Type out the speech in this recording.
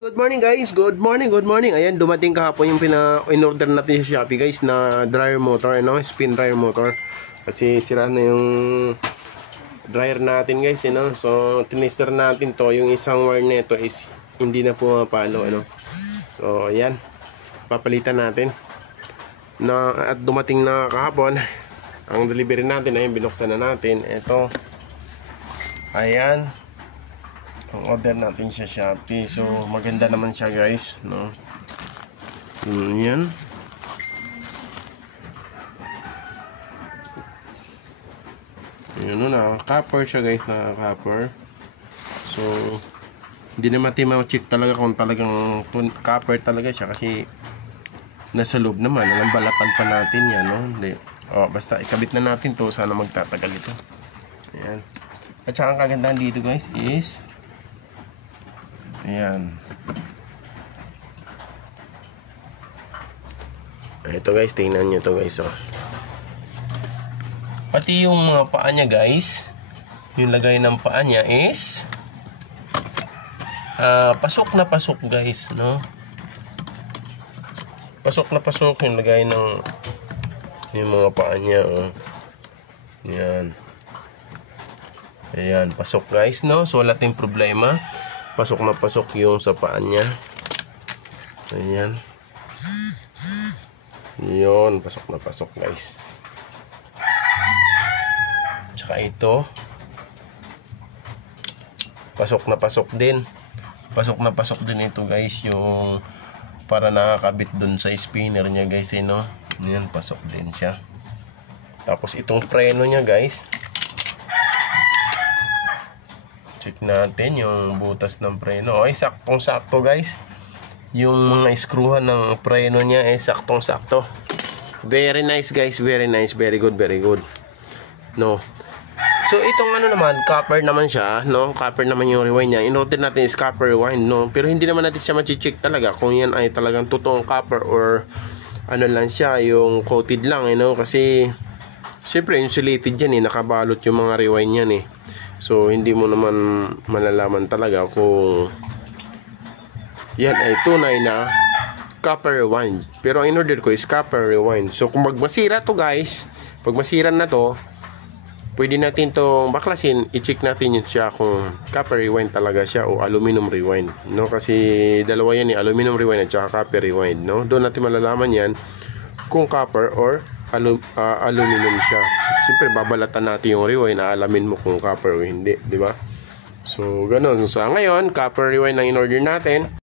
Good morning guys, good morning. Ayan, dumating kahapon yung in-order natin sa Shopee guys na dryer motor, spin dryer motor. Kasi sira na yung dryer natin guys, So, tinister natin to, yung isang wire nito is hindi na pumapalo, So, ayan. Papalitan natin. At dumating na kahapon. Ang delivery natin ay binuksan na natin. Ito. Ayan. Ang order natin sa Shopee. So, maganda naman siya guys, Yan. Ayan, copper siya guys, copper. So, hindi naman ma-check talaga kung talagang copper talaga siya kasi nasa loob naman. Ang balatan pa natin yan, Hindi. Basta ikabit na natin to. Sana magtatagal ito. Ayan. At saka ang kagandahan dito guys is ayan. Ito guys, tingnan nyo to guys, Pati yung mga paa niya guys, yung lagay ng paa niya is pasok na pasok guys, Pasok na pasok yung lagay ng yung mga paa niya, Yan. Ayan, pasok guys, So wala tayong problema. Pasok na pasok yung sa paa niya. Ayan. Yun, pasok na pasok guys. Tsaka ito, pasok na pasok din. Pasok na pasok din ito guys, yung para nakakabit dun sa spinner niya guys, Ayan, pasok din siya. Tapos itong preno niya guys, check natin yung butas ng preno. Ay, saktong-sakto guys. Yung mga skruhan ng preno niya ay saktong-sakto. Very nice guys, very nice, very good, very good. So itong naman, copper naman siya, Copper naman yung rewind niya. In-order natin is copper rewind, Pero hindi naman natin siya ma-check talaga kung yan ay talagang totoong copper or lang siya, yung coated lang, Kasi siyempre insulated yan, nakabalot yung mga rewind yan, So, hindi mo naman malalaman talaga kung yan ay tunay na copper rewind. Pero ang in-order ko is copper rewind. So, kung magmasira to guys, pag masira na to, pwede natin to baklasin, i-check natin yun siya kung copper rewind talaga siya o aluminum rewind. Kasi dalawa yan, aluminum rewind at saka copper rewind. Doon natin malalaman yan kung copper or aluminum siya. Siyempre babalatan natin yung rewind, aalamin mo kung copper o hindi, di ba? So ganun. So ngayon, copper rewind ang in-order natin.